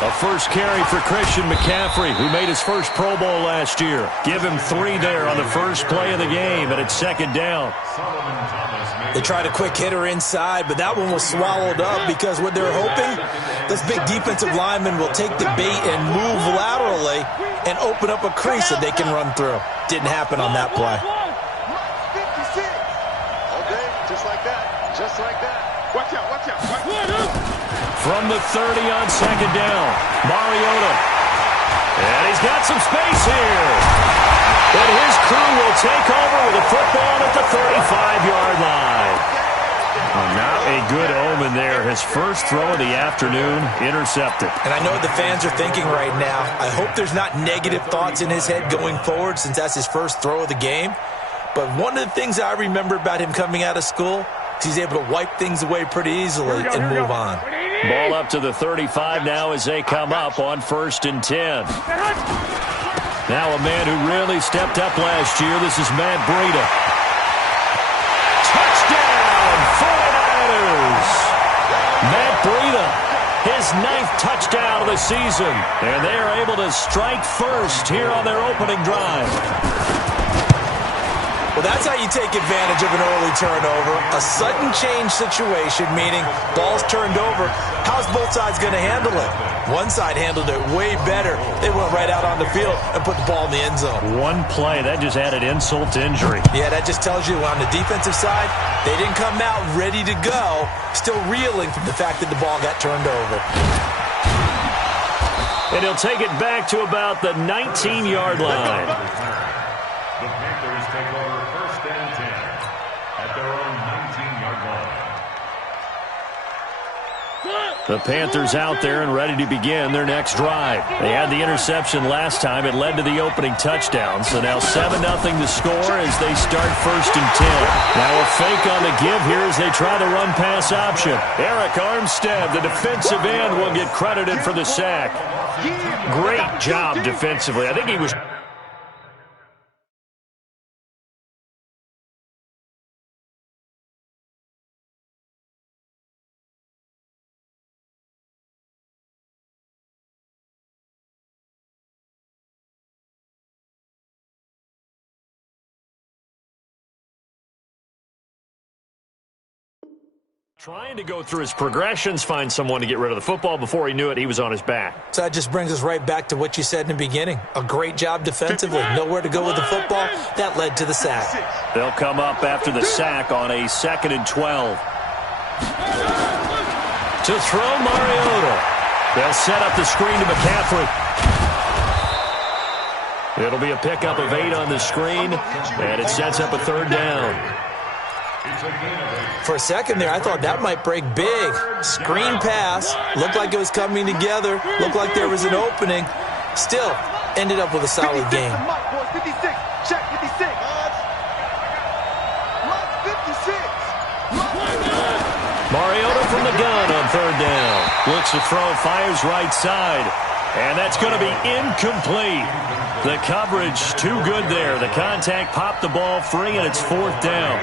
A first carry for Christian McCaffrey, who made his first Pro Bowl last year. Give him 3 there on the first play of the game, and it's second down. They tried a quick hitter inside, but that one was swallowed up because what they're hoping, this big defensive lineman will take the bait and move laterally and open up a crease that they can run through. Didn't happen on that play. Just like that. Just like that. Watch out, watch out. From the 30 on second down, Mariota. And he's got some space here. And his crew will take over with the football at the 35-yard line. Well, not a good omen there. His first throw of the afternoon intercepted. And I know what the fans are thinking right now. I hope there's not negative thoughts in his head going forward since that's his first throw of the game. But one of the things I remember about him coming out of school is he's able to wipe things away pretty easily and move on. Ball up to the 35 now as they come up on 1st and 10. Now a man who really stepped up last year. This is Matt Breida. Touchdown, 49ers! Matt Breida, his 9th touchdown of the season. And they are able to strike first here on their opening drive. Well, that's how you take advantage of an early turnover. A sudden change situation, meaning ball's turned over. How's both sides going to handle it? One side handled it way better. They went right out on the field and put the ball in the end zone. One play, that just added insult to injury. Yeah, that just tells you on the defensive side, they didn't come out ready to go, still reeling from the fact that the ball got turned over. And he'll take it back to about the 19-yard line. The Panthers take over 1st and 10 at their own 19-yard line. The Panthers out there and ready to begin their next drive. They had the interception last time. It led to the opening touchdown. So now 7-0 to score as they start 1st and 10. Now a fake on the give here as they try the run-pass option. Eric Armstead, the defensive end, will get credited for the sack. Great job defensively. I think he was... trying to go through his progressions, find someone to get rid of the football. Before he knew it, he was on his back. So that just brings us right back to what you said in the beginning. A great job defensively. Nowhere to go with the football. That led to the sack. They'll come up after the sack on a 2nd and 12. To throw Mariota. They'll set up the screen to McCaffrey. It'll be a pickup of 8 on the screen, and it sets up a 3rd down. For a second there, I thought that might break big. Screen pass. Looked like it was coming together. Looked like there was an opening. Still, ended up with a solid game. Check 56. Mariota from the gun on 3rd down. Looks to throw, fires right side. And that's going to be incomplete. The coverage too good there. The contact popped the ball free, and it's 4th down.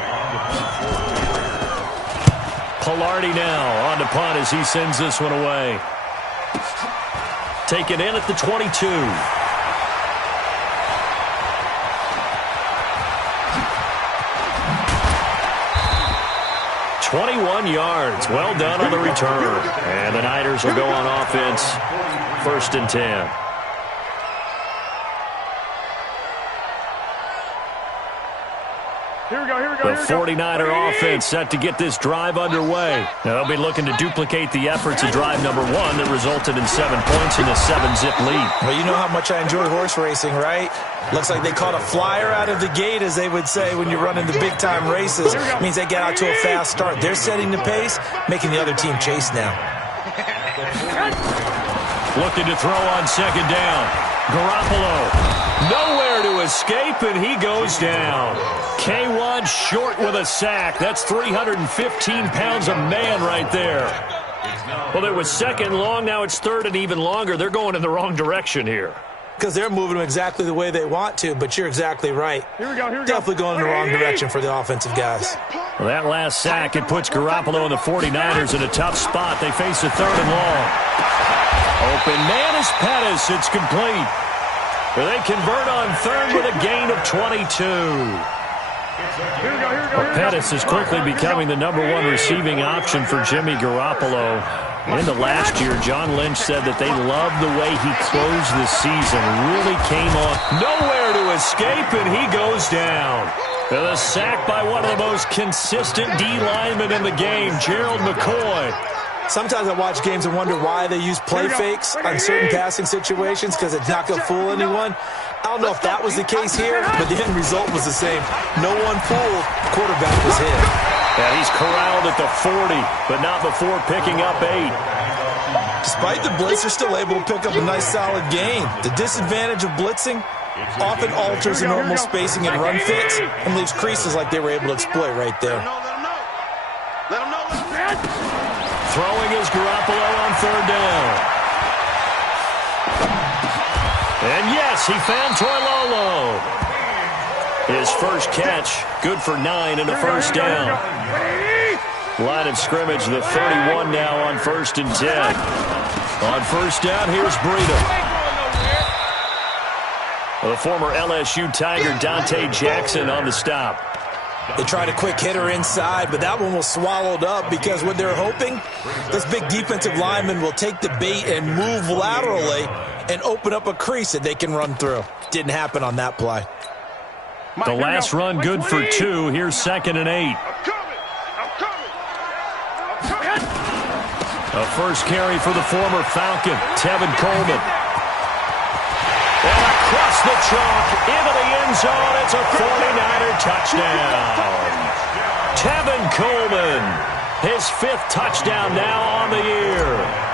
Pilardi now on to punt as he sends this one away. Taken in at the 22. 21 yards. Well done on the return. And the Niners will go on offense. 1st and 10. Here we go, here we go. The 49er offense set to get this drive underway. Now they'll be looking to duplicate the efforts of drive number 1 that resulted in 7 points in a 7-zip lead. Well, you know how much I enjoy horse racing, right? Looks like they caught a flyer out of the gate, as they would say when you're running the big-time races. It means they get out to a fast start. They're setting the pace, making the other team chase now. Looking to throw on 2nd down. Garoppolo. Nowhere to escape, and he goes down. K1 short with a sack. That's 315 pounds of man right there. Well, it was 2nd long. Now it's 3rd and even longer. They're going in the wrong direction here. because they're moving them exactly the way they want to, but you're exactly right. Here we go. Definitely going in the wrong direction for the offensive guys. Well, that last sack, it puts Garoppolo and the 49ers in a tough spot. They face a 3rd and long. Open man is Pettis. It's complete. They convert on 3rd with a gain of 22. Well, Pettis is quickly becoming the #1 receiving option for Jimmy Garoppolo. In the last year, John Lynch said that they loved the way he closed the season. Really came on. Nowhere to escape, and he goes down. The sack by one of the most consistent D linemen in the game, Gerald McCoy. Sometimes I watch games and wonder why they use play fakes on certain passing situations because it's not going to fool anyone. I don't know if that was the case here, but the end result was the same. No one fooled. Quarterback was hit. Yeah, he's corralled at the 40, but not before picking up 8. Despite the blitz, they're still able to pick up a nice solid gain. The disadvantage of blitzing often alters the normal spacing and run fits and leaves creases like they were able to exploit right there. Let him know. Throwing is Garoppolo on 3rd down. And yes, he found Toilolo. His first catch, good for 9 and a first down. Line of scrimmage, the 31 now on 1st and 10. On 1st down, here's Breida. The former LSU Tiger, Dante Jackson, on the stop. They tried a quick hitter inside, but that one was swallowed up because what they're hoping, this big defensive lineman will take the bait and move laterally and open up a crease that they can run through. Didn't happen on that play. The last run good for 2. Here's 2nd and 8. A first carry for the former Falcon, Tevin Coleman. And across the chalk, into the end zone, it's a 49er touchdown. Tevin Coleman, his 5th touchdown now on the year.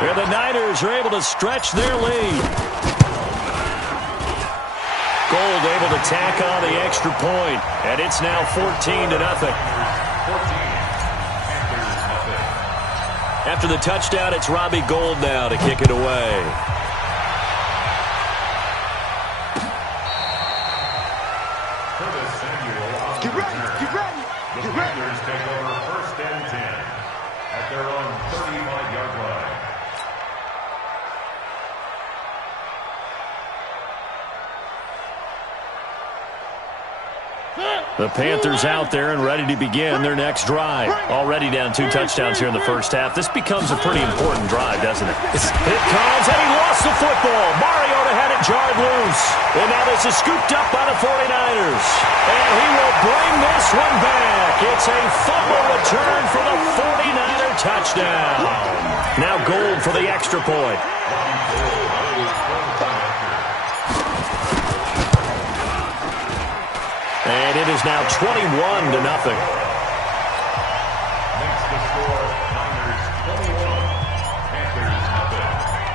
And the Niners are able to stretch their lead. Gold able to tack on the extra point, and it's now 14-0. After the touchdown, it's Robbie Gould now to kick it away. Get ready. The Panthers take over 1st and 10 at their own 35-yard line. The Panthers out there and ready to begin their next drive. Already down 2 touchdowns here in the first half. This becomes a pretty important drive, doesn't it? It comes, and he lost the football. Mariota had it jarred loose. And now this is scooped up by the 49ers. And he will bring this one back. It's a fumble return for the 49er touchdown. Now Gold for the extra point. And it is now 21-0.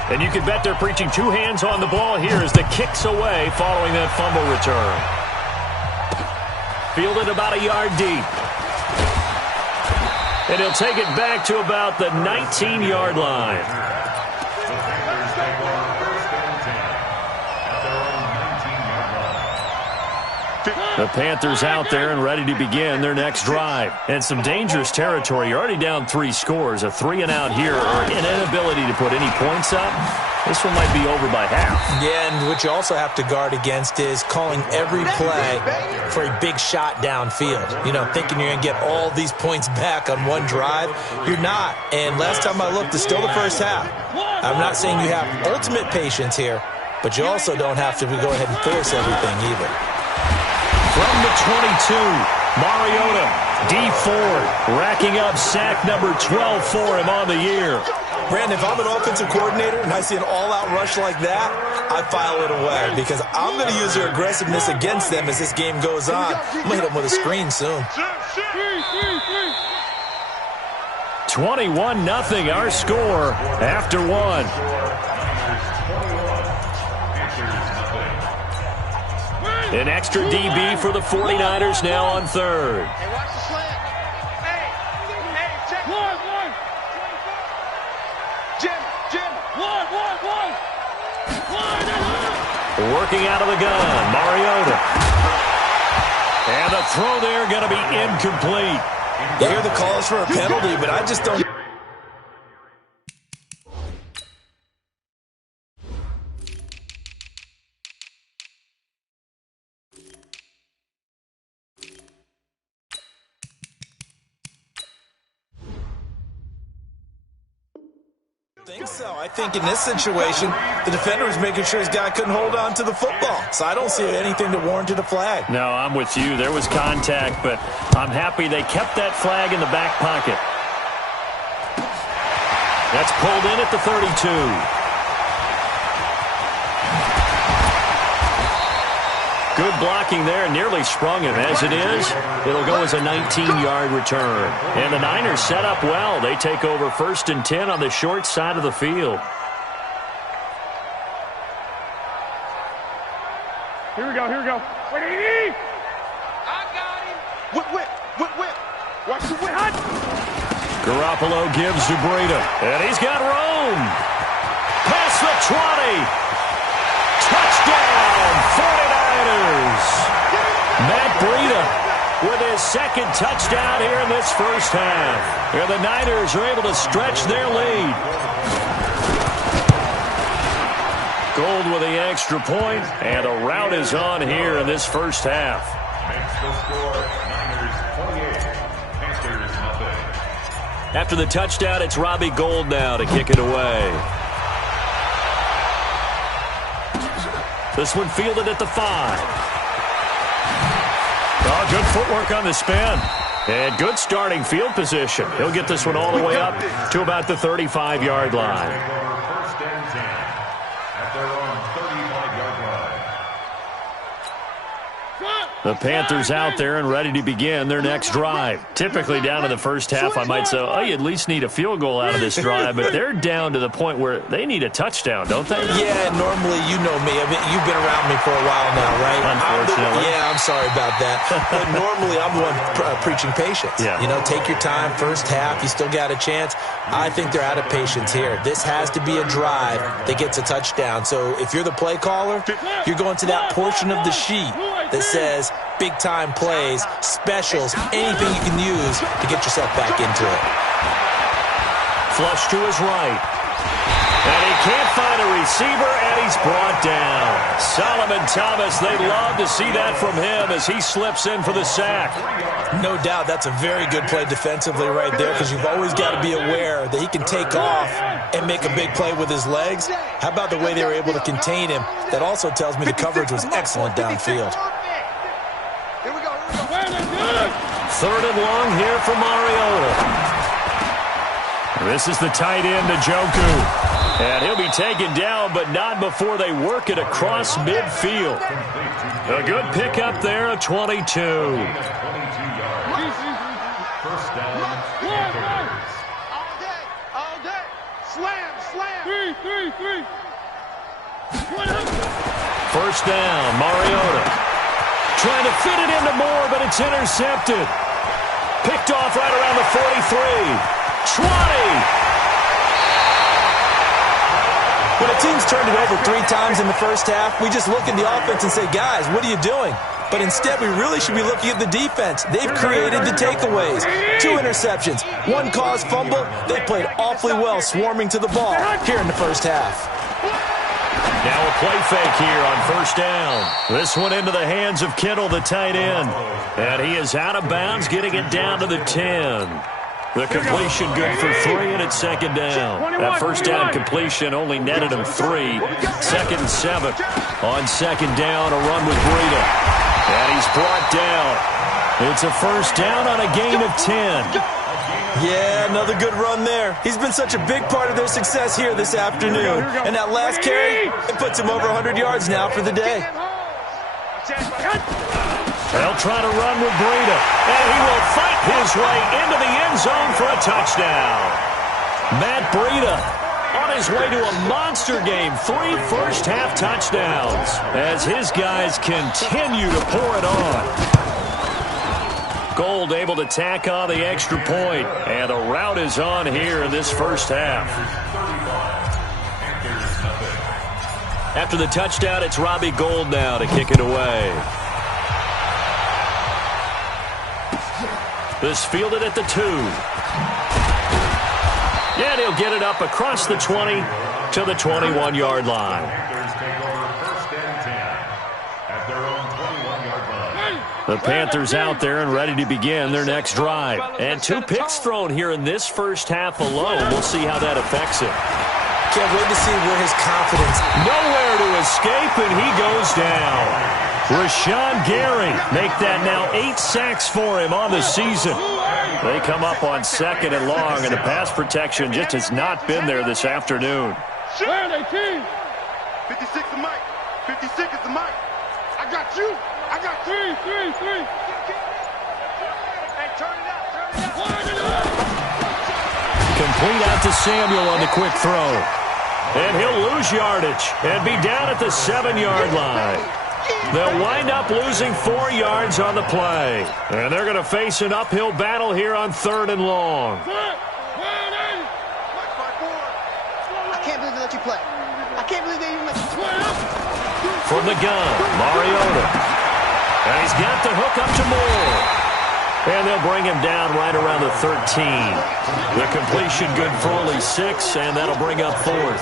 And you can bet they're preaching 2 hands on the ball here as the kick's away following that fumble return. Fielded about a yard deep. And he'll take it back to about the 19-yard line. The Panthers out there and ready to begin their next drive. And some dangerous territory. You're already down 3 scores. A 3-and-out here or an inability to put any points up. This one might be over by half. Yeah, and what you also have to guard against is calling every play for a big shot downfield. You know, thinking you're going to get all these points back on one drive. You're not. And last time I looked, it's still the first half. I'm not saying you have ultimate patience here, but you also don't have to go ahead and force everything either. From the 22, Mariota, D Ford, racking up sack number 12 for him on the year. Brandon, if I'm an offensive coordinator and I see an all-out rush like that, I file it away because I'm going to use their aggressiveness against them as this game goes on. I'm going to hit them with a screen soon. 21-0, our score after 1. An extra DB for the 49ers now on 3rd. Hey, watch the slant. Hey, check. One. Jim. One. Working out of the gun, Mariota. And the throw there going to be incomplete. You hear the calls for a penalty, but I just don't. I think in this situation, the defender was making sure his guy couldn't hold on to the football. So I don't see anything that warranted a flag. No, I'm with you. There was contact, but I'm happy they kept that flag in the back pocket. That's pulled in at the 32. Good blocking there, nearly sprung him. As it is, it'll go as a 19-yard return. And the Niners set up well. They take over 1st and 10 on the short side of the field. Here we go. Wait, I got him. Whip. Watch the whip. Garoppolo gives to Breida. And he's got room. Past the 20. Touchdown, 49ers. Matt Breida with his second touchdown here in this first half. And the Niners are able to stretch their lead. Gold with the extra point, and a rout is on here in this first half. Makes the score Niners 28, Panthers nothing. After the touchdown, it's Robbie Gould now to kick it away. This one fielded at the 5. Oh, good footwork on the spin. And good starting field position. He'll get this one all the way up to about the 35-yard line. First and 10 at their own 35-yard line. The Panthers out there and ready to begin their next drive. Typically down in the first half, I might say, oh, you at least need a field goal out of this drive. But they're down to the point where they need a touchdown, don't they? Yeah, normally, you know me. I mean, you've been around me for a while now, right? Unfortunately. I'm sorry about that. But normally, I'm the one preaching patience. Yeah. You know, take your time. First half, you still got a chance. I think they're out of patience here. This has to be a drive that gets a touchdown. So if you're the play caller, you're going to that portion of the sheet that says big-time plays, specials, anything you can use to get yourself back into it. Flush to his right. And he can't find a receiver, and he's brought down. Solomon Thomas, they love to see that from him as he slips in for the sack. No doubt that's a very good play defensively right there, because you've always got to be aware that he can take off and make a big play with his legs. How about the way they were able to contain him? That also tells me the coverage was excellent downfield. Third and long here for Mariota. This is the tight end, Njoku. And he'll be taken down, but not before they work it across midfield. A good pickup there, a 22. 22 yards. First down. All day. Slam. Three. First down, Mariota. Trying to fit it into Moore, but it's intercepted. Picked off right around the 43. 20. When a team's turned it over 3 times in the first half, we just look at the offense and say, guys, what are you doing? But instead, we really should be looking at the defense. They've created the takeaways. 2 interceptions, 1 caused fumble. They played awfully well swarming to the ball here in the first half. Now a play fake here on first down. This one into the hands of Kittle, the tight end. And he is out of bounds, getting it down to the 10. The completion good for 3, and it's second down. That first down completion only netted him 3. Second and 7. On second down, a run with Breida. And he's brought down. It's a first down on a gain of 10. Yeah, another good run there. He's been such a big part of their success here this afternoon. And that last carry, it puts him over 100 yards now for the day. They'll try to run with Breida, and he will fight his way into the end zone for a touchdown. Matt Breida on his way to a monster game. 3 first-half touchdowns as his guys continue to pour it on. Gould able to tack on the extra point, and a rout is on here in this first half. After the touchdown, it's Robbie Gould now to kick it away. This fielded at the 2. And he'll get it up across the 20 to the 21-yard line. The Panthers out there and ready to begin their next drive. And 2 picks thrown here in this first half alone. We'll see how that affects him. Can't wait to see where his confidence. Nowhere to escape, and he goes down. Rashawn Gary make that now 8 sacks for him on the season. They come up on 2nd and long, and the pass protection just has not been there this afternoon. 56 the mic. 56 is the mic. I got you. I got 3. Hey, turn it up. Complete out to Samuel on the quick throw. And he'll lose yardage and be down at the 7-yard line. They'll wind up losing 4 yards on the play. And they're going to face an uphill battle here on 3rd and long. I can't believe they let you play. I can't believe they even let you play. From the gun, Mariota. And he's got the hook up to Moore. And they'll bring him down right around the 13. The completion good for only 6, and that'll bring up 4th.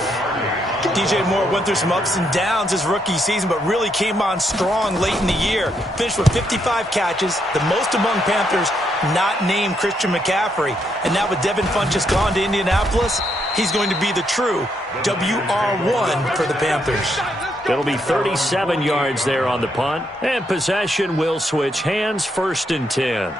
DJ Moore went through some ups and downs his rookie season, but really came on strong late in the year. Finished with 55 catches, the most among Panthers not named Christian McCaffrey. And now with Devin Funchess gone to Indianapolis, he's going to be the true WR1 for the Panthers. It'll be 37 yards there on the punt, and possession will switch hands, 1st and 10.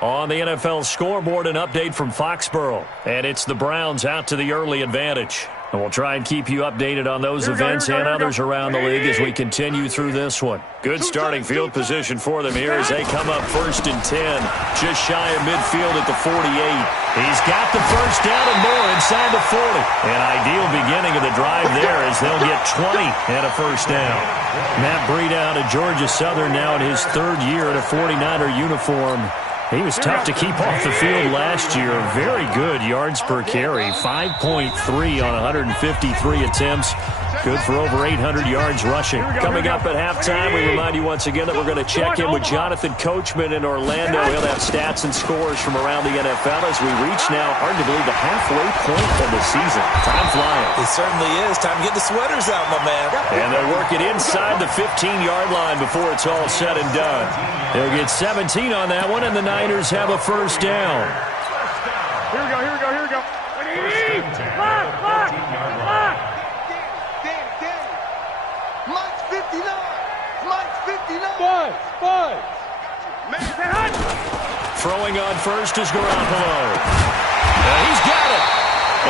On the NFL scoreboard, an update from Foxborough, and it's the Browns out to the early advantage. And we'll try and keep you updated on those events and others around the league as we continue through this one. Good starting field position for them here as they come up 1st and 10, just shy of midfield at the 48. He's got the first down and more inside the 40. An ideal beginning of the drive there as they'll get 20 and a first down. Matt Breida out of Georgia Southern now in his 3rd year in a 49er uniform. He was tough to keep off the field last year. Very good yards per carry, 5.3 on 153 attempts. Good for over 800 yards rushing. Coming up at halftime, we remind you once again that we're going to check in with Jonathan Coachman in Orlando. He'll have stats and scores from around the NFL as we reach now, hard to believe, the halfway point of the season. Time flying. It certainly is. Time to get the sweaters out, my man. And they'll work it inside the 15-yard line before it's all said and done. They'll get 17 on that one, and the Niners have a first down. Here we go. Mike's 59. Mike's 59. Five. Throwing on first is Garoppolo. And he's got it.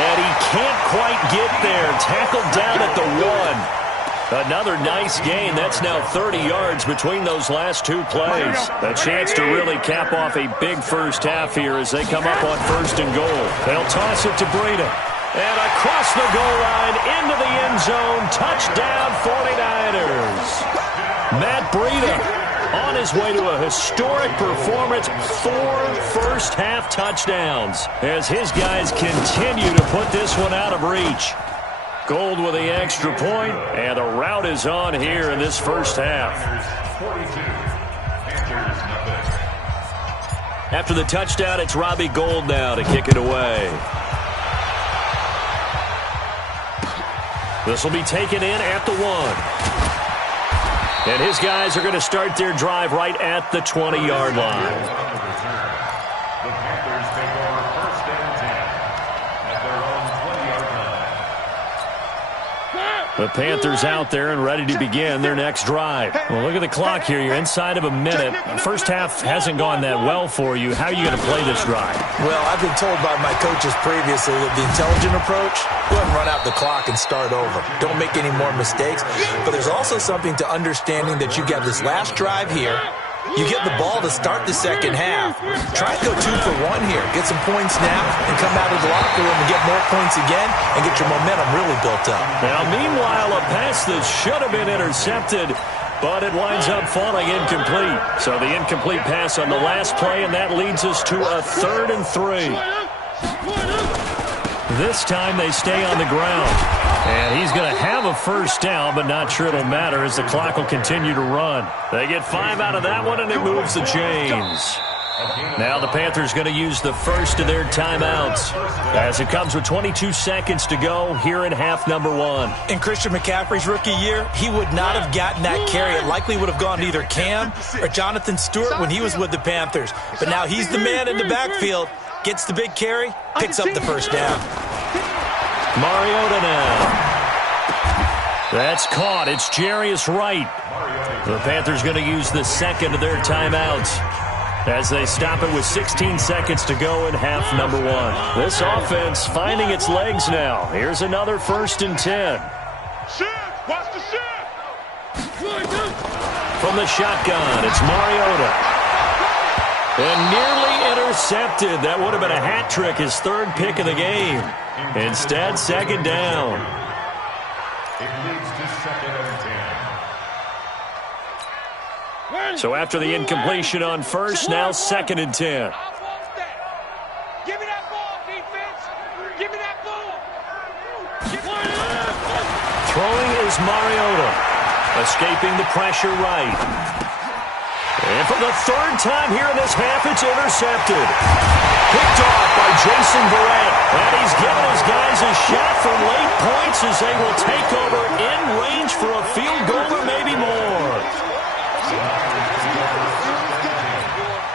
And he can't quite get there. Tackled down at the 1. Another nice gain. That's now 30 yards between those last 2 plays. A chance to really cap off a big first half here as they come up on 1st and goal. They'll toss it to Breida. And across the goal line into the end zone. Touchdown 49ers. Matt Breida on his way to a historic performance. 4 first-half touchdowns as his guys continue to put this one out of reach. Gold with the extra point, and the route is on here in this first half. After the touchdown, it's Robbie Gould now to kick it away. This will be taken in at the 1. And his guys are going to start their drive right at the 20-yard line. The Panthers out there and ready to begin their next drive. Well, look at the clock here. You're inside of a minute. First half hasn't gone that well for you. How are you going to play this drive? Well, I've been told by my coaches previously that the intelligent approach, go ahead and run out the clock and start over. Don't make any more mistakes. But there's also something to understanding that you got this last drive here. You get the ball to start the second half. Try to go 2 for 1 here. Get some points now and come out of the locker room and get more points again and get your momentum really built up. Now, meanwhile, a pass that should have been intercepted, but it winds up falling incomplete. So the incomplete pass on the last play, and that leads us to a 3rd and 3. This time they stay on the ground. And he's going to have a first down, but not sure it'll matter as the clock will continue to run. They get 5 out of that one, and it moves the chains. Now the Panthers going to use the first of their timeouts as it comes with 22 seconds to go here in half number 1. In Christian McCaffrey's rookie year, he would not have gotten that carry. It likely would have gone to either Cam or Jonathan Stewart when he was with the Panthers. But now he's the man in the backfield, gets the big carry, picks up the first down. Mariota now. That's caught. It's Jarius Wright. The Panthers going to use the second of their timeouts as they stop it with 16 seconds to go in half number 1. This offense finding its legs now. Here's another 1st and 10. Watch the shit. From the shotgun, it's Mariota. And nearly intercepted. That would have been a hat trick, his 3rd pick of the game. Instead, 2nd down. It leads to 2nd and 10. So after the incompletion on first, now 2nd and 10. Give me that ball, defense. Give me that ball. Throwing is Mariota. Escaping the pressure right. And for the 3rd time here in this half, it's intercepted. Picked off by Jason Verrett. And he's given his guys a shot for late points as they will take over in range for a field goal or maybe more.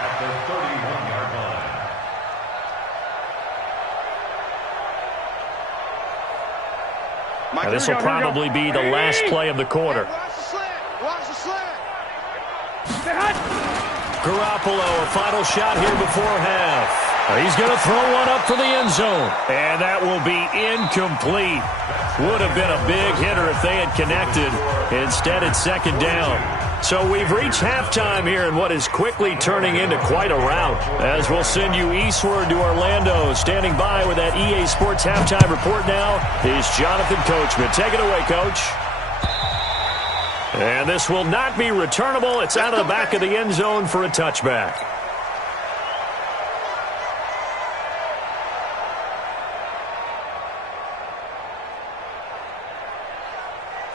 At the 31-yard line. Now, this will probably be the last play of the quarter. Watch the slant. Garoppolo, a final shot here before half. He's going to throw one up for the end zone. And that will be incomplete. Would have been a big hitter if they had connected. Instead, it's 2nd down. So we've reached halftime here in what is quickly turning into quite a rout. As we'll send you eastward to Orlando. Standing by with that EA Sports halftime report now is Jonathan Coachman. Take it away, Coach. And this will not be returnable. It's out of the back of the end zone for a touchback.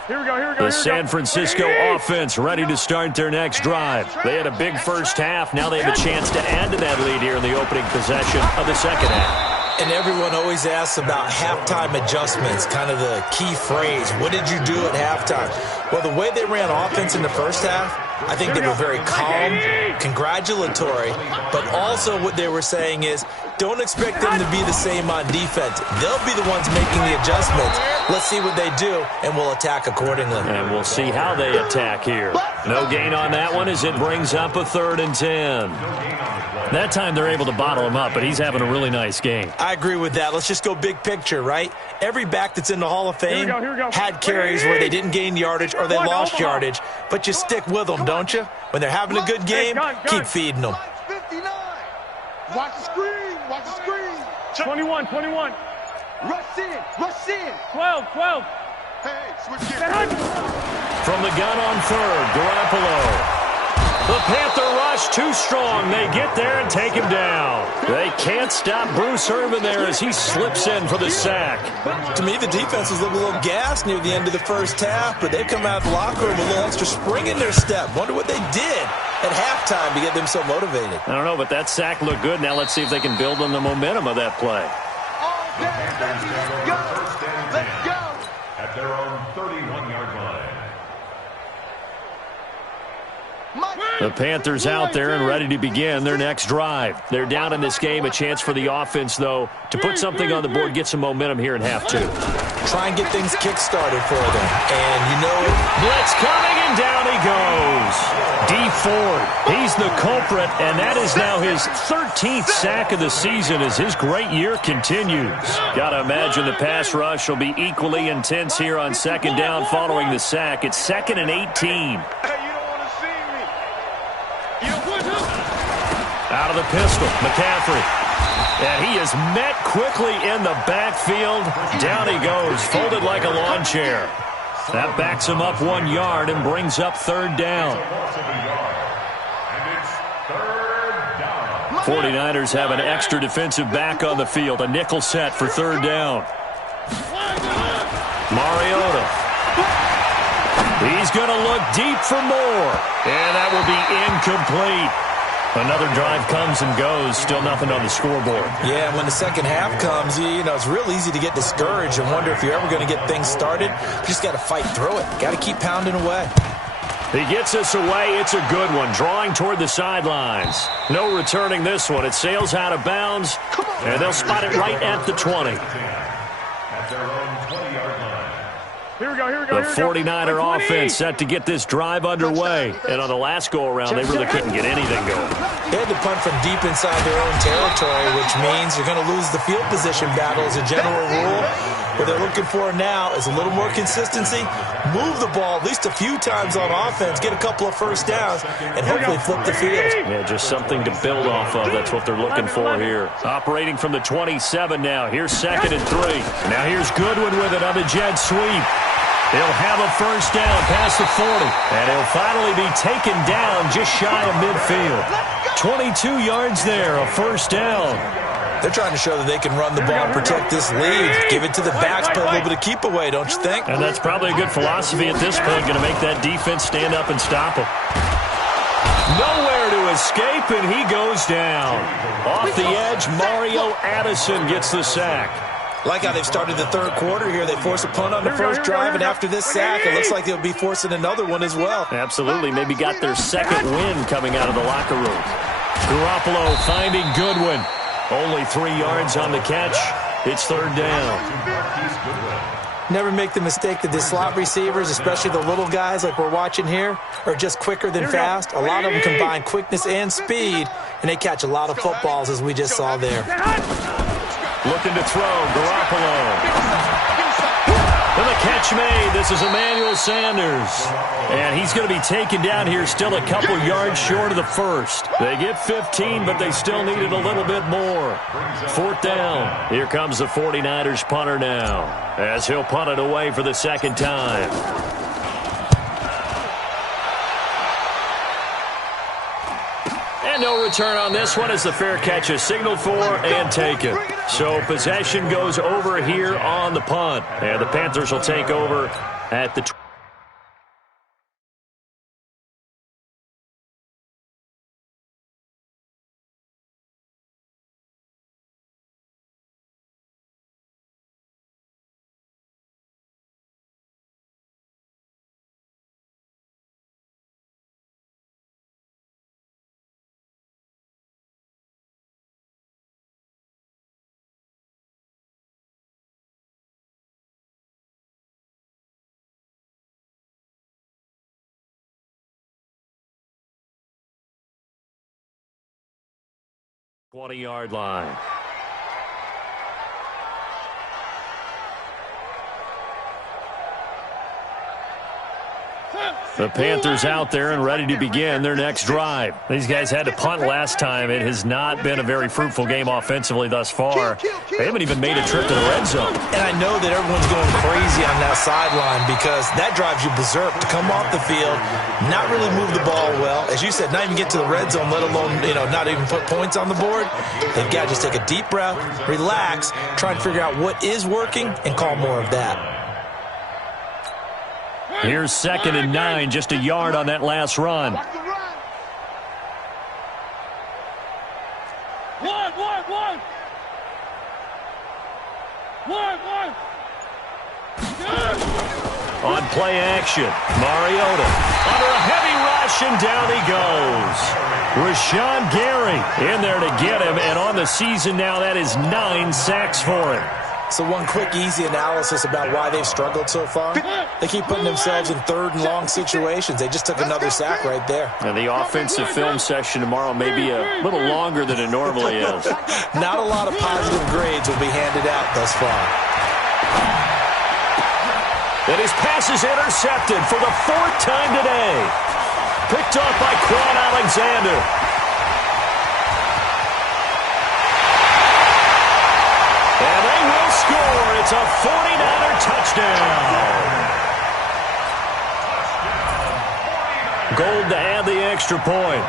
Here we go. The San Francisco offense ready to start their next drive. They had a big first half. Now they have a chance to add to that lead here in the opening possession of the second half. And everyone always asks about halftime adjustments, kind of the key phrase. What did you do at halftime? Well, the way they ran offense in the first half, I think they were very calm, congratulatory, but also what they were saying is don't expect them to be the same on defense. They'll be the ones making the adjustments. Let's see what they do, and we'll attack accordingly. And we'll see how they attack here. No gain on that one as it brings up a 3rd and 10. That time they're able to bottle him up, but he's having a really nice game. I agree with that. Let's just go big picture, right? Every back that's in the Hall of Fame had carries where they didn't gain yardage or they lost yardage, but you stick with them, don't you? When they're having a good game, keep feeding them. 59. Watch the screen. Watch the screen. 21. Rush in. 12. Hey, switch gears. From the gun on 3rd, Garoppolo. The Panther rush too strong. They get there and take him down. They can't stop Bruce Irvin there as he slips in for the sack. To me, the defense was a little gassed near the end of the first half, but they come out of the locker room with a little extra spring in their step. Wonder what they did at halftime to get them so motivated. I don't know, but that sack looked good. Now let's see if they can build on the momentum of that play. The Panthers take over 1st and 10 at their own 31-yard line. The Panthers out there and ready to begin their next drive. They're down in this game. A chance for the offense, though, to put something on the board, get some momentum here in half 2. Try and get things kick-started for them. And, you know, blitz coming, and down he goes. Dee Ford, he's the culprit, and that is now his 13th sack of the season as his great year continues. Got to imagine the pass rush will be equally intense here on 2nd down following the sack. It's 2nd and 18. Out of the pistol, McCaffrey. And he is met quickly in the backfield. Down he goes, folded like a lawn chair. That backs him up 1 yard and brings up 3rd down. 49ers have an extra defensive back on the field. A nickel set for 3rd down. Mariota. He's going to look deep for more. And that will be incomplete. Another drive comes and goes. Still nothing on the scoreboard. Yeah, when the second half comes, you know, it's real easy to get discouraged and wonder if you're ever going to get things started. You just got to fight through it. Got to keep pounding away. He gets us away. It's a good one. Drawing toward the sidelines. No returning this one. It sails out of bounds, and they'll spot it right at the 20. Here we go. The 49er offense set to get this drive underway. And on the last go-around, they really couldn't get anything going. They had to punt from deep inside their own territory, which means you're going to lose the field position battle as a general rule. What they're looking for now is a little more consistency, move the ball at least a few times on offense, get a couple of first downs, and hopefully flip the field. Yeah, just something to build off of. That's what they're looking for here. Operating from the 27 now. Here's 2nd and 3. Now here's Goodwin with it on the jet sweep. He'll have a first down past the 40. And he'll finally be taken down just shy of midfield. 22 yards there, a first down. They're trying to show that they can run the ball and protect this lead. Give it to the backs, play a little bit of keep away, don't you think? And that's probably a good philosophy at this point, going to make that defense stand up and stop him. Nowhere to escape, and he goes down. Off the edge, Mario Addison gets the sack. Like how they've started the third quarter here. They force a punt on the first drive, and after this sack, it looks like they'll be forcing another one as well. Absolutely. Maybe got their second win coming out of the locker room. Garoppolo finding Goodwin. Only 3 yards on the catch. It's third down. Never make the mistake that the slot receivers, especially the little guys like we're watching here, are just quicker than fast. A lot of them combine quickness and speed, and they catch a lot of footballs, as we just saw there. Looking to throw, Garoppolo. And the catch made. This is Emmanuel Sanders. And he's going to be taken down here still a couple yards short of the first. They get 15, but they still needed a little bit more. Fourth down. Here comes the 49ers punter now, as he'll punt it away for the second time. And no return on this one as the fair catch is signaled for and taken. So possession goes over here on the punt. And the Panthers will take over at the 20-yard line. The Panthers out there and ready to begin their next drive. These guys had to punt last time. It has not been a very fruitful game offensively thus far. They haven't even made a trip to the red zone. And I know that everyone's going crazy on that sideline because that drives you berserk to come off the field, not really move the ball well. As you said, not even get to the red zone, let alone, not even put points on the board. They've got to just take a deep breath, relax, try and figure out what is working, and call more of that. Here's 2nd and 9, just a yard on that last run. On play action, Mariota under a heavy rush, and down he goes. Rashawn Gary in there to get him, and on the season now, that is 9 sacks for him. So one quick, easy analysis about why they've struggled so far. They keep putting themselves in third and long situations. They just took another sack right there. And the offensive film session tomorrow may be a little longer than it normally is. Not a lot of positive grades will be handed out thus far. And his pass is intercepted for the 4th time today. Picked off by Quan Alexander. And they will score. It's a 49er touchdown. Gold to add the extra point.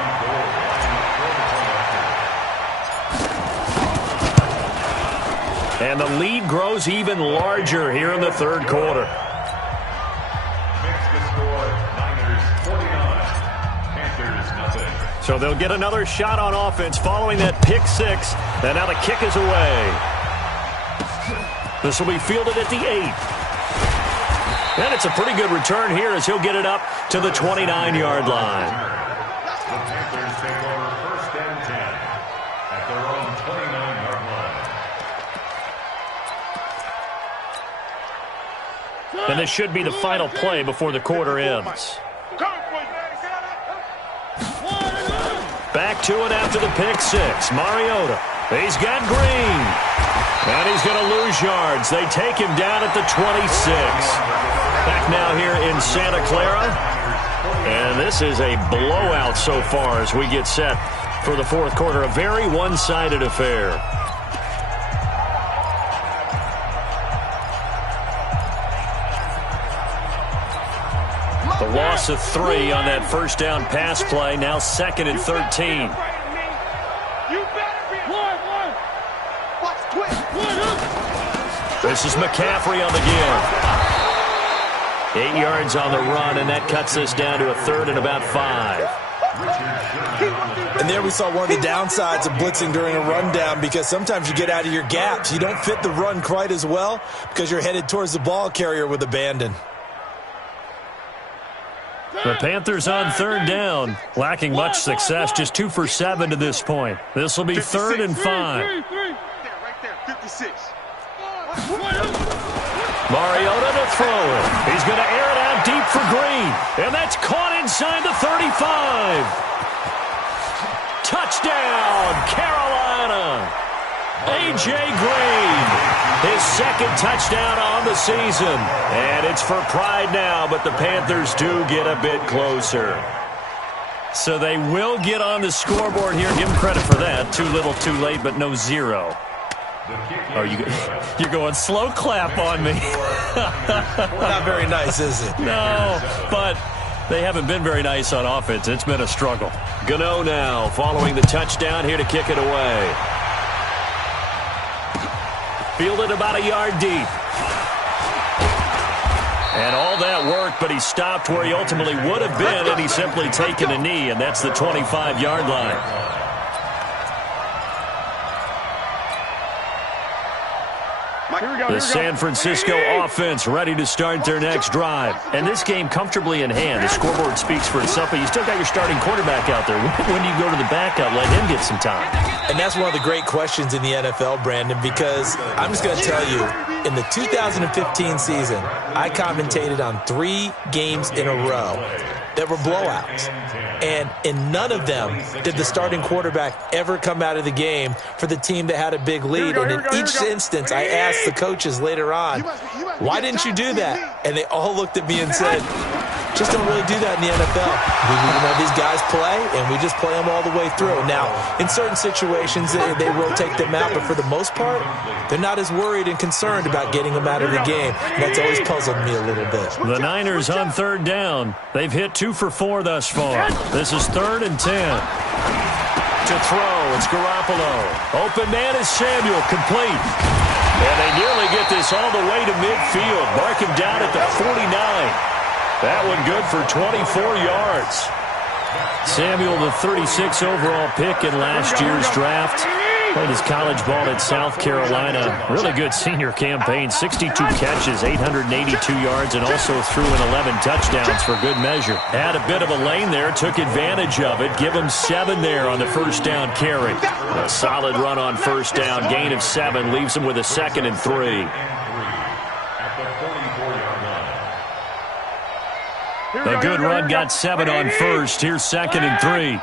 And the lead grows even larger here in the third quarter. Makes the score Niners 49, Panthers nothing. So they'll get another shot on offense following that pick six. And now the kick is away. This will be fielded at the 8. And it's a pretty good return here as he'll get it up to the 29-yard line. The Panthers take over first and 10 at their own 29-yard line. And this should be the final play before the quarter ends. Back to it after the pick six. Mariota. He's got Green. And he's going to lose yards. They take him down at the 26. Back now here in Santa Clara. And this is a blowout so far as we get set for the fourth quarter. A very one-sided affair. The loss of 3 on that first down pass play. Now 2nd and 13. This is McCaffrey on the give. 8 yards on the run, and that cuts us down to a 3rd and about 5. And there we saw one of the downsides of blitzing during a rundown, because sometimes you get out of your gaps. You don't fit the run quite as well because you're headed towards the ball carrier with abandon. The Panthers on 3rd down, lacking much success, just 2 for 7 to this point. This will be 3rd and 5. Right there, 56. Mariota to throw it. He's going to air it out deep for Green. And that's caught inside the 35. Touchdown, Carolina. A.J. Green, his 2nd touchdown on the season. And it's for pride now, but the Panthers do get a bit closer. So they will get on the scoreboard here. Give them credit for that. Too little, too late, but no 0. Oh, you're going slow clap on me. Not very nice, is it? No, but they haven't been very nice on offense. It's been a struggle. Gano now following the touchdown here to kick it away. Fielded about a yard deep. And all that work, but he stopped where he ultimately would have been had he simply taken a knee, and that's the 25-yard line. The San Francisco offense ready to start their next drive. And this game comfortably in hand. The scoreboard speaks for itself, but you still got your starting quarterback out there. When do you go to the backup, let him get some time? And that's one of the great questions in the NFL, Brandon, because I'm just going to tell you, in the 2015 season, I commentated on 3 games in a row that were blowouts. And in none of them did the starting quarterback ever come out of the game for the team that had a big lead. And in each instance, I asked the coaches later on, why didn't you do that? And they all looked at me and said, just don't really do that in the NFL. These guys play, and we just play them all the way through. Now, in certain situations, they rotate them out, but for the most part, they're not as worried and concerned about getting them out of the game. And that's always puzzled me a little bit. The Niners on 3rd down. They've hit 2 for 4 thus far. This is 3rd and 10. To throw, it's Garoppolo. Open man is Samuel, complete. And they nearly get this all the way to midfield. Mark him down at the 49. That one good for 24 yards. Samuel, the 36 overall pick in last year's draft. Played his college ball at South Carolina. Really good senior campaign. 62 catches, 882 yards, and also threw in 11 touchdowns for good measure. Had a bit of a lane there, took advantage of it. Give him 7 there on the first down carry. A solid run on first down. Gain of 7 leaves him with a 2nd and 3. A good run got 7 on first. Here's 2nd and 3.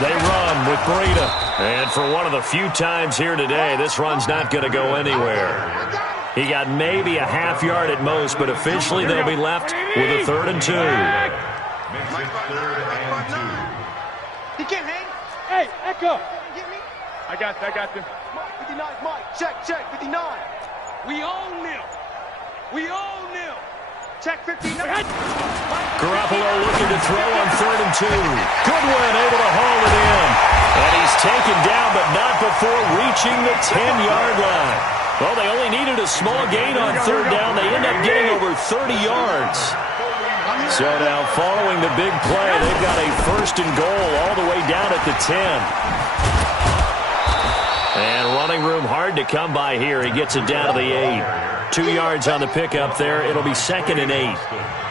They run with Breida. And for one of the few times here today, this run's not going to go anywhere. He got maybe a half yard at most, but officially they'll be left with a 3rd and 2. He can't hang. Hey, Echo. Get me? I got this. Mike, 59, Mike. Check, 59. We own them. We own them. Check 59. Garoppolo looking to throw on 3rd and 2. Goodwin able to haul it in. And he's taken down, but not before approaching the 10-yard line. Well, they only needed a small gain on third down. They end up getting over 30 yards. So now following the big play, they've got a first and goal all the way down at the 10. And running room hard to come by here. He gets it down to the 8. 2 yards on the pickup there. It'll be 2nd and 8.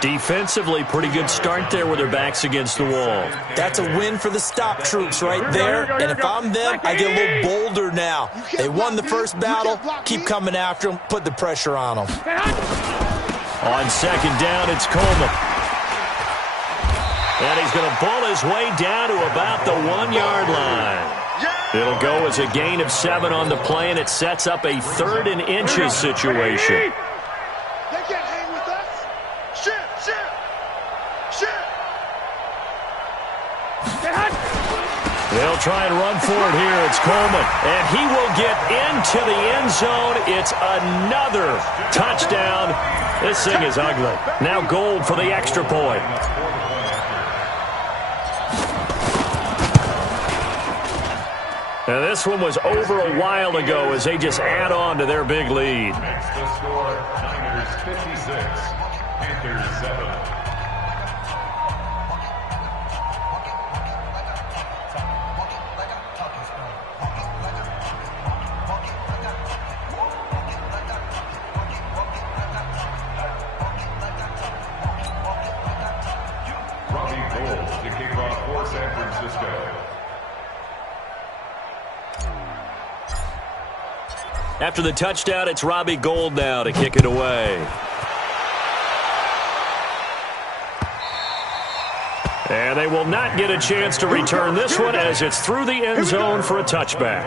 Defensively, pretty good start there with their backs against the wall. That's a win for the stop troops right there. And if I'm them, I get a little bolder now. They won the first battle. Keep coming after them. Put the pressure on them. On 2nd down, it's Coleman. And he's going to pull his way down to about the 1-yard line. It'll go as a gain of 7 on the play, and it sets up a 3rd and inches situation. They can't hang with us. Shit. They'll try and run for it here. It's Coleman, and he will get into the end zone. It's another touchdown. This thing is ugly. Now Gold for the extra point. And this one was over a while ago as they just add on to their big lead. Next to score, Niners 56, Panthers 7. Robbie Gould to kick off for San Francisco. After the touchdown, it's Robbie Gould now to kick it away. And they will not get a chance to return this one as it's through the end zone for a touchback.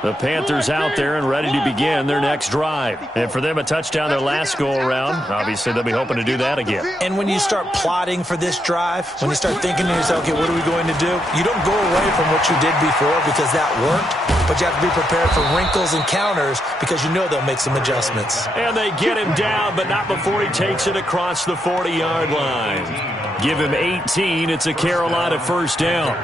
The Panthers out there and ready to begin their next drive. And for them, a touchdown their last go-around. Obviously, they'll be hoping to do that again. And when you start plotting for this drive, when you start thinking to yourself, okay, what are we going to do? You don't go away from what you did before because that worked, but you have to be prepared for wrinkles and counters because you know they'll make some adjustments. And they get him down, but not before he takes it across the 40-yard line. Give him 18. It's a Carolina first down.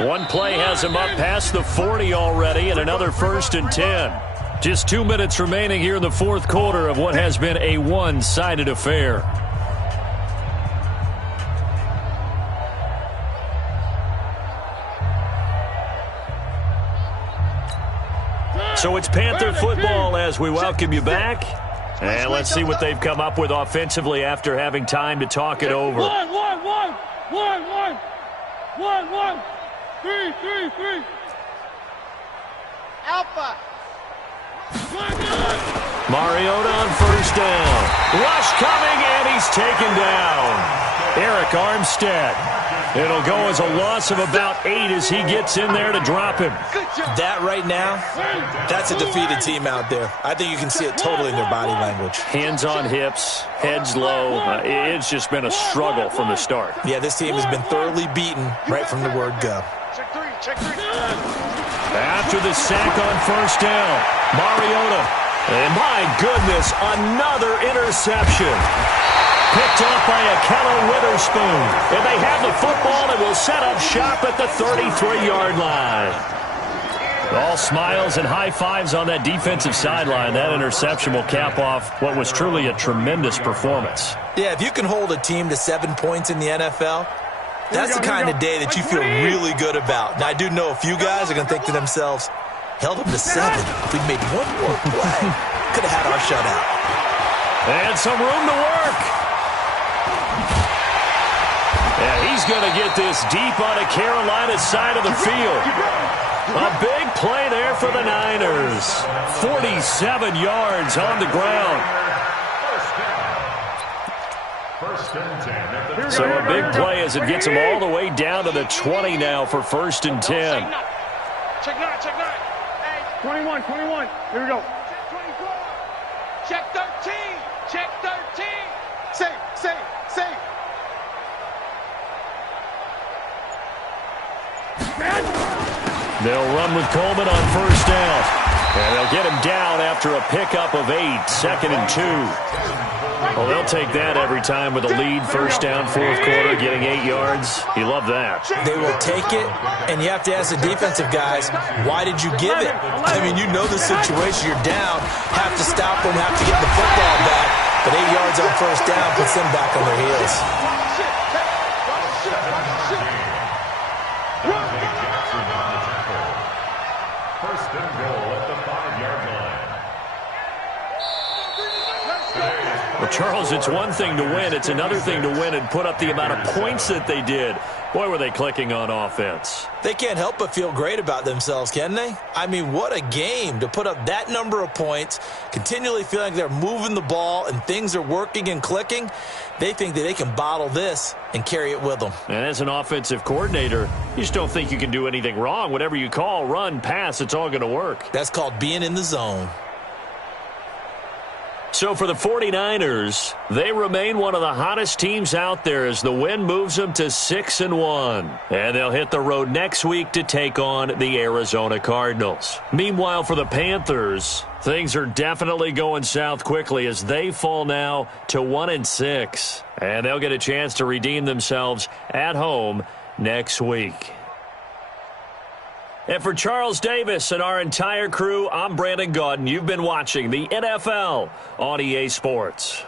One play has him up past the 40 already, and another 1st and 10. Just 2 minutes remaining here in the fourth quarter of what has been a one-sided affair. So it's Panther football as we welcome you back. And let's see what they've come up with offensively after having time to talk it over. One. Three. Alpha. Mariota on first down. Rush coming, and he's taken down. Eric Armstead. It'll go as a loss of about 8 as he gets in there to drop him. That right now, that's a defeated team out there. I think you can see it totally in their body language. Hands on hips, heads low. It's just been a struggle from the start. Yeah, this team has been thoroughly beaten right from the word go. Check three. After the sack on first down, Mariota. And my goodness, another interception. Picked off by Akello Witherspoon. And they have the football and will set up shop at the 33-yard line. All smiles and high fives on that defensive sideline. That interception will cap off what was truly a tremendous performance. Yeah, if you can hold a team to 7 points in the NFL, that's the kind of day that you feel really good about. Now, I do know a few guys are going to think to themselves, held them to 7. If we'd made one more play, could have had our shutout. And some room to work. And he's going to get this deep on a Carolina side of the field. A big play there for the Niners. 47 yards on the ground. So a big play as it gets them all the way down to the 20 now for 1st and 10. Check 9. Hey, 21. Here we go. Check 13. Check 13. Safe. They'll run with Coleman on first down. And they'll get him down after a pickup of 8, 2nd and 2. Well, they'll take that every time with a lead, first down, fourth quarter, getting 8 yards. You love that. They will take it, and you have to ask the defensive guys, why did you give it? I mean, you know the situation. You're down, have to stop them, have to get the football back. But 8 yards on first down puts them back on their heels. First and goal at the 5-yard line. Well, Charles, it's one thing to win. It's another thing to win and put up the amount of points that they did. Boy, were they clicking on offense. They can't help but feel great about themselves, can they? I mean, what a game to put up that number of points, continually feeling like they're moving the ball and things are working and clicking. They think that they can bottle this and carry it with them. And as an offensive coordinator, you just don't think you can do anything wrong. Whatever you call, run, pass, it's all going to work. That's called being in the zone. So for the 49ers, they remain one of the hottest teams out there as the win moves them to 6-1. And they'll hit the road next week to take on the Arizona Cardinals. Meanwhile, for the Panthers, things are definitely going south quickly as they fall now to 1-6. And they'll get a chance to redeem themselves at home next week. And for Charles Davis and our entire crew, I'm Brandon Gaudin. You've been watching the NFL on EA Sports.